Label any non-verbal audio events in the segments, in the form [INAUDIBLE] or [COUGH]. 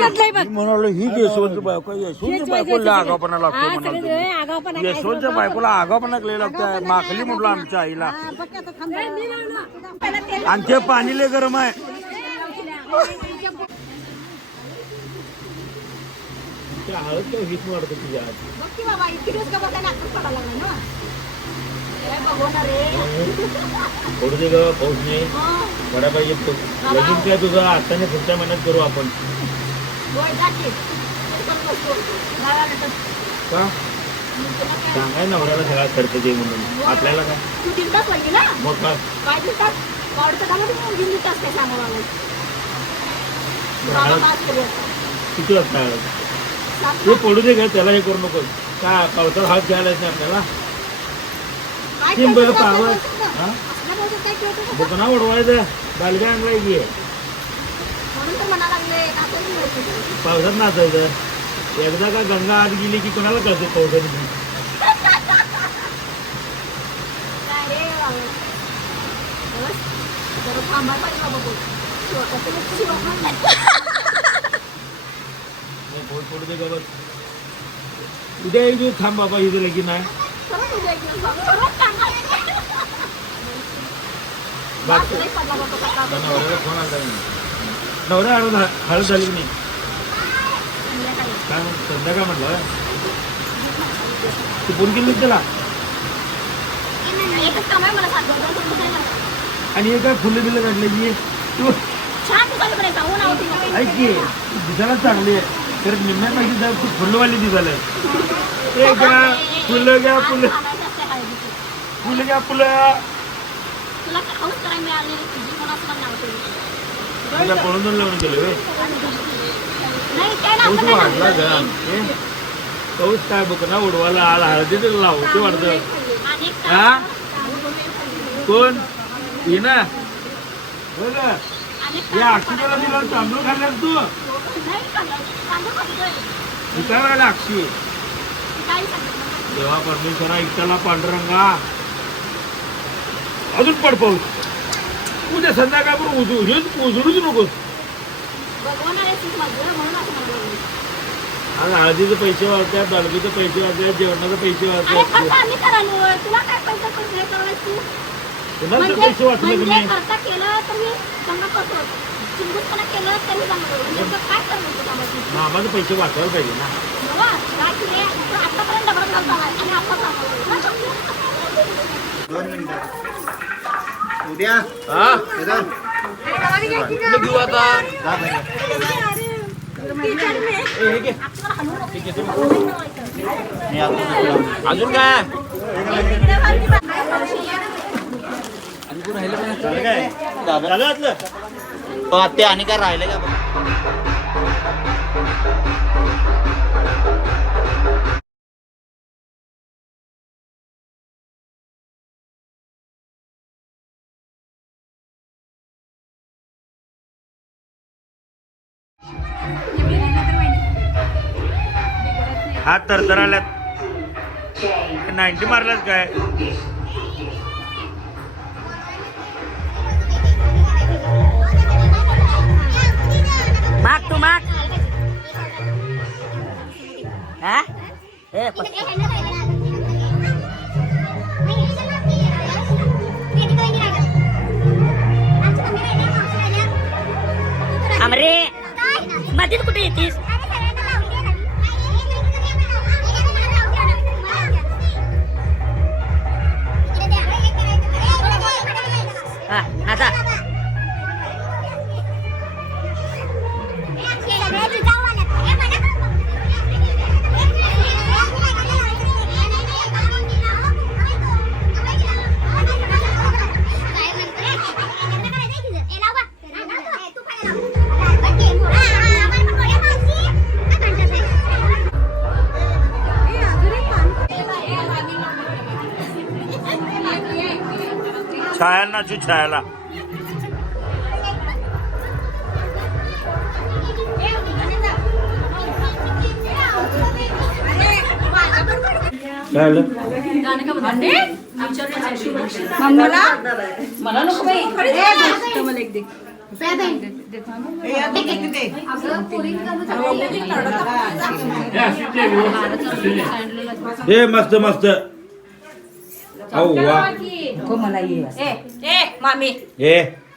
घातलंय बघ. मी म्हणालो ही यशवंत बायको यशवंत बायकोला आगापणा लागतो हा, म्हणाल सगळे हे आगाऊपणा काय? यशवंतच्या बायकोला आगापणा लागले लागतं माखली म्हटलं आमच्या आईला. आणि ते पाणी लय गरम आहे. थोडं पाऊस नाही. पडा पाहिजे तो. लगीन काय तुझं आत्ताने पुढच्या महिन्यात करू आपण. का सांगाय नवऱ्याला सगळा खर्च दे म्हणून आपल्याला काय तू दिलतास पाहिजे ना मग काय काय दिलतास घेऊन दिलतास काय सांगा मला बाबा पाच करूया किती वाजता ते पडू दे ग त्याला हे करू नको काय पावसाळा हात घ्यायला येत नाही आपल्याला काय बरं का हा असल्या पावसात काय खेळतो का? दुकाना उडवायचं बालगा आणलाय की म्हणून तर म्हणा लागले पावसात नाचायचं एकदा का गंगा आत गेली की कोणाला कळते पावसाने काय रे बाबा. बस, जरा थांबा पाहिजे बाबा बोल. शिवाकाचं लोक शिवाकाचं नाही. पडू दे उद्या एक दिवस थांब बाबा इथं लगीन नाही खरंच उद्या एक दिवस बाबा, खरंच सांगा. बाकी वाच नाही पडला बाबा सकाळपासून. नवऱ्याला फोन आला नवऱ्या हळद हळद झाली की नाही. काय म्हण- संध्याकाळ म्हटलं तू फोन केली त्याला. आणि हे काय फुलं बिलं काढले की? तू ऊन आवडते. ऐक की दिसायला चांगली आहे. तर निम्म्या पाहिजे जर तू फुलवाली दिसायला ते घ्या फुलं घ्या फुलं. फुलं घ्या फुलं. तुला हौस करायला मिळाली? तुझ्या पळून दोन लावून गेले वे ना पाऊस वाढला. का हे? पाऊस काय बुकना उडवायला आला हळदीत लावू ते वाढतं. हा? कोण? का आणि एक या अक्षीला तिला तांदूळ खाल्ल्यास तू? काय राहिला अक्षी. देवा परमेश्वरा इच्छाला पांडुरंगा. अजून पड पाऊस. उद्या संध्याकाळपर्यंत उजू हेच उजळूच नकोस. आज हळदीचे पैसे वाढतात दळबीचे पैसे वाढतात जेवणाचे पैसे तुला काय पैसा पण हे करायचं तू? कुणाचे म्हणजे पैसे वाचले म्हणजे चांगलं म्हणजे मामाचे पैसे वाचवायला पाहिजे ना. बाबा, काय उद्या हा येतात. कुठलं घेऊ आता जा बाहेर. ए, हे घे. ठीक आहे, तुम्ही- मी आता अजून काय झालं काय झालं आतलं? हो, ते आणि काय राहिले का बघ. हात आल्यात नाईन्टी मारल्यात काय? माग तू माग. हा? छायांना चू छायाला काय मला मला नको बाई. मला एक दे. हे अशीच आहे, व्यवस्थित. आहे. हे ए ए मामी हे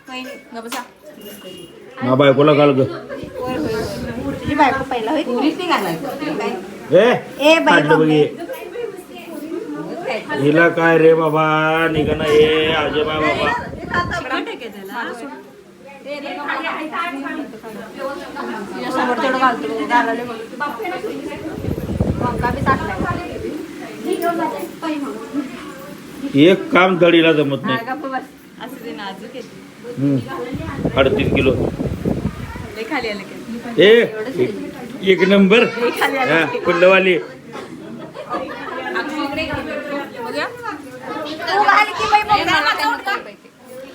काही ग बसा मा बायकोला घाल ग तुझी बायको पहिला होय हे ए बाई काढलं बघ हे. हिला काय रे बाबा निघणं हे आजोबा बाबा समोर तेवढं घालतो बी एक काम दडीला जमत नाही. गप्प बस. असं ते नाजूक आहे हम्म. अडतीस किलो. लय खाली आलं की. ए एक- एक नंबर. हा, कुल्लवाली बघूया. तू घाल की बाई मग घाल आता उठ का?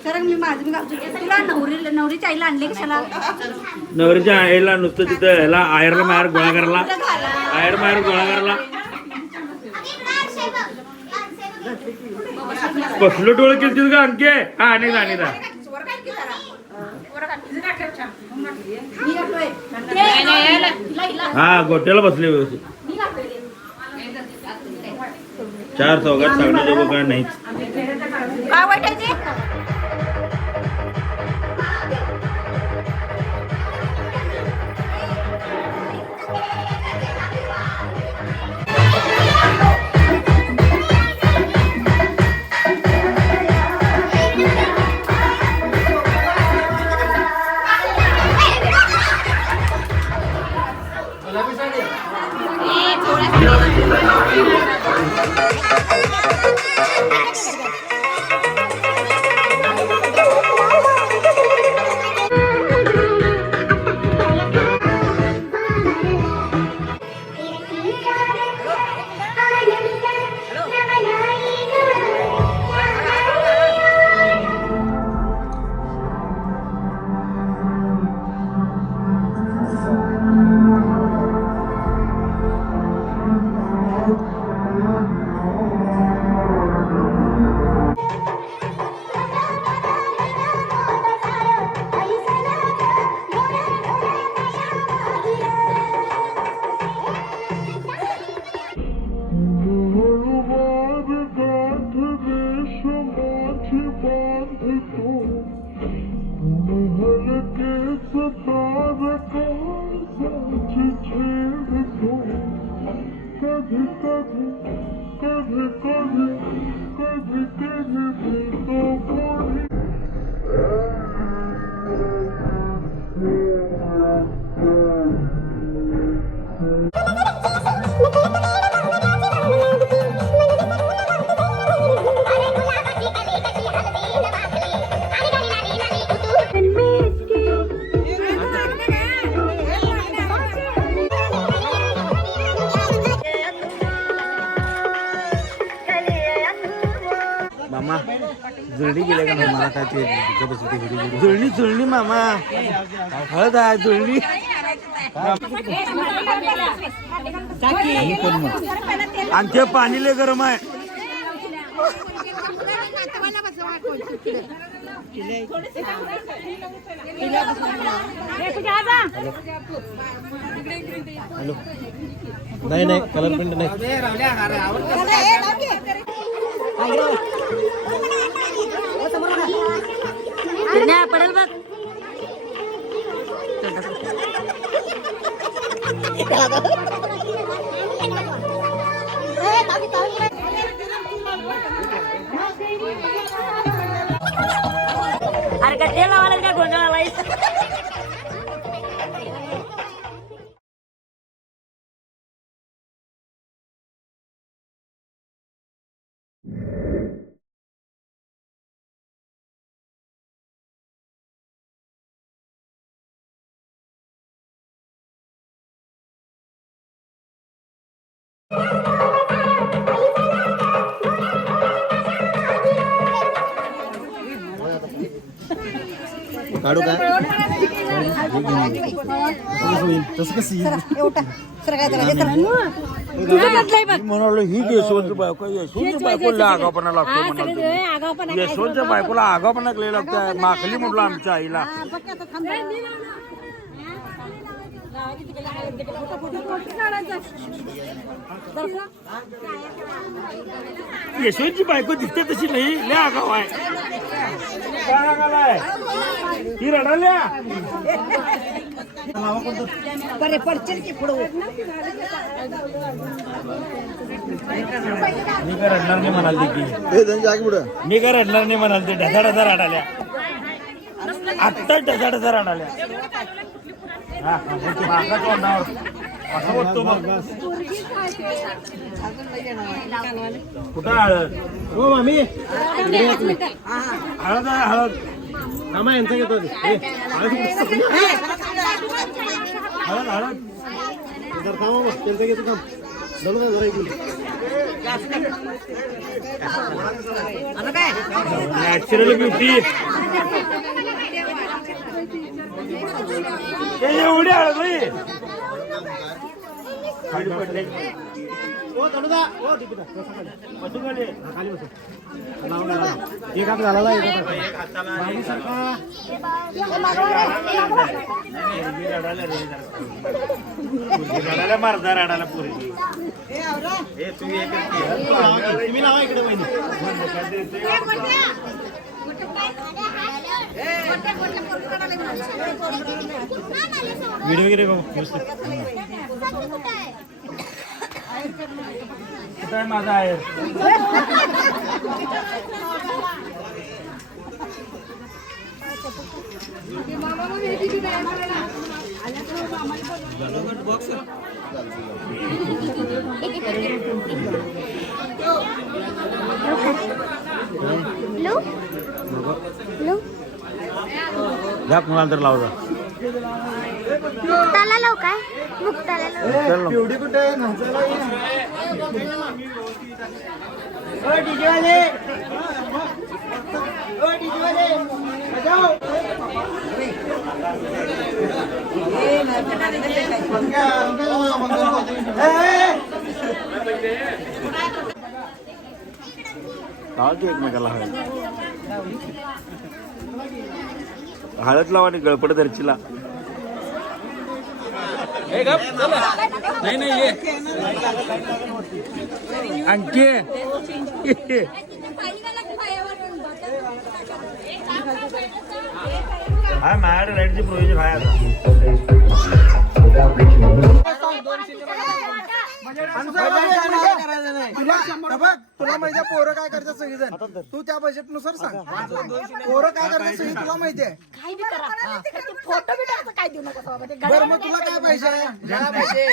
सर मी माझं मी घालतो. तुला नवरी नवरीच्या आईला आणले कशाला? नवरीच्या आईला नुसतं तिथं ह्याला आयर मायर गोळा करायला. आयर मायर गोळा करायला. कसलं डोळे केलतीस का आणखी. हा आणि आणि हा गोट्याला बसले व्यवस्थित. चार चौघात सांगणे लोक काय नाहीच? मामा जुळणी गेल्या का नाही? मला काय ते जुळणी जुळणी मामा. हळद आहे जुळणी. आणि ते पाणी लय गरम आहे. नाही नाही कलर प्रिंट नाही. नाही पडेल बघ. अरे का काढू का? म्हणालो ही यशवंत बायको यशवंत बायकोला आगावपणा लागतो. हा, म्हणाल यशवंतच्या बायकोला आगावपणा माखली म्हटलं आमच्या आईला हा. यशवंतची बायको दिसते तशी नाही लय आगाव आहे. काय रागालाय ही रडाल्या? मी काय रडणार नाही म्हणाल ती. मी काय रडणार नाही म्हणाल ते. ढसा ढसा रडाल्या. आत्ता ढसा ढसा रडाल्या. असं बोलतो मग. कुठं हळद? हो मामी. हळद आहे हळद. मामा यांचा घेतो. ए, हळद कुठं? हळद हळद. जर थांबा मग. त्यांचा घेतो थांब. जरा एक नॅचरल ब्युटी एवढी हळद एक हात घालायला एक हात मागे सरका. पोरगी रडायला रे जरा. पोरगी रडायला मारदा तू एक तुम्ही नावा इकडे बहिणी व्हिडिओ वगैरे बघ मस्त कुठं आहे माझा आहे घ्या कुणाला तर लावजा मुक्ताला लाव काय? मुक्ताला लाव. एवढी कुठे लावते एकमेकाला हळद हळद लावा आणि गळपड धरचीला आणखी हा माझ्याकडे लाईटची प्रोव्हिजन आहे आता तुला माहिती पोरं काय करतात सगळीजण. तू त्या बजेटनुसार सांग. पोरं काय करतात सगळी तुला माहिती आहे. काही बी करा. फोटो बिटाचं काय देऊ नको बाबा ते बरं मग तुला काय पाहिजे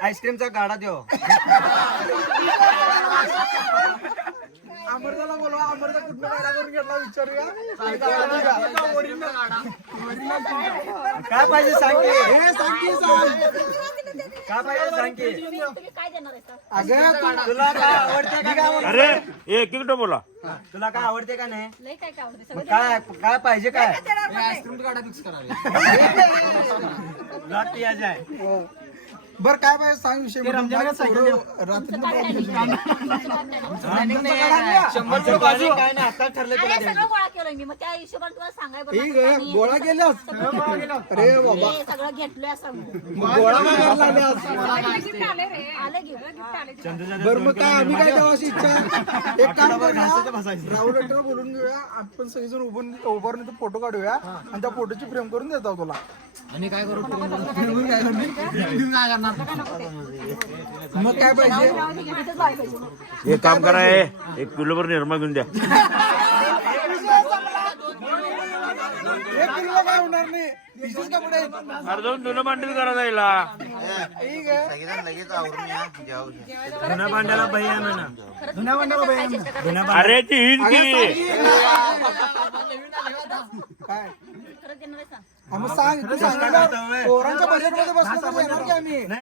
आईस्क्रीमचा गाडा देव. [LAUGHS] अमरदाला बोलवा अमरदा कुठं गाडा करून घेतला विचारूया. काय पाहिजे सांग की? हे सांग की सांग काय पाहिजे सांग? की तुम्ही काय देणार आहे सर अगं तू- तुला काय आवडते का नाही? अरे एक एक बोला. तुला काय आवडते का नाही? लय काय काय आवडते? मग काय काय पाहिजे काय? पियाची आहे. बरं काय पाहिजे सांग विषय रात्री शंभर किलो बाजू. काय नाही आता ठरले अरे सगळं गोळा केलंय मी. मग त्या हिशोबाने तुला सांगाय ठीक आहे गोळा केल्यास अरे बाबा. सगळं घेतलोय असं गोळा काय करायला लागल्यास? आले घेऊन बरं मग काय? आम्ही काय अशी इच्छा? [LAUGHS] एक काम करूया राहुल बोलून घेऊया. आपण सगळेजण उभून उभारून फोटो काढूया आणि त्या फोटोची फ्रेम करून देतो तुला. आणि काय करू? मग काय पाहिजे? एक काम करा हे, एक किलोभर निर्मा घेऊन द्या. एक किलो काय होणार नाही. तीसच कपडे आहेत. अरे जाऊन जुनं मांडील करा जायला. ठीक आहे. सगळेजण लगेच आवरून या जाऊ जुन्या भांड्याला बाई आहे म्हणा जुन्या भांड्याला बाई आहे ना. अरे ती काय? मग सांग तू सांगितलं पोरांच्या बजेटमध्ये बसलो तर येणार की आम्ही?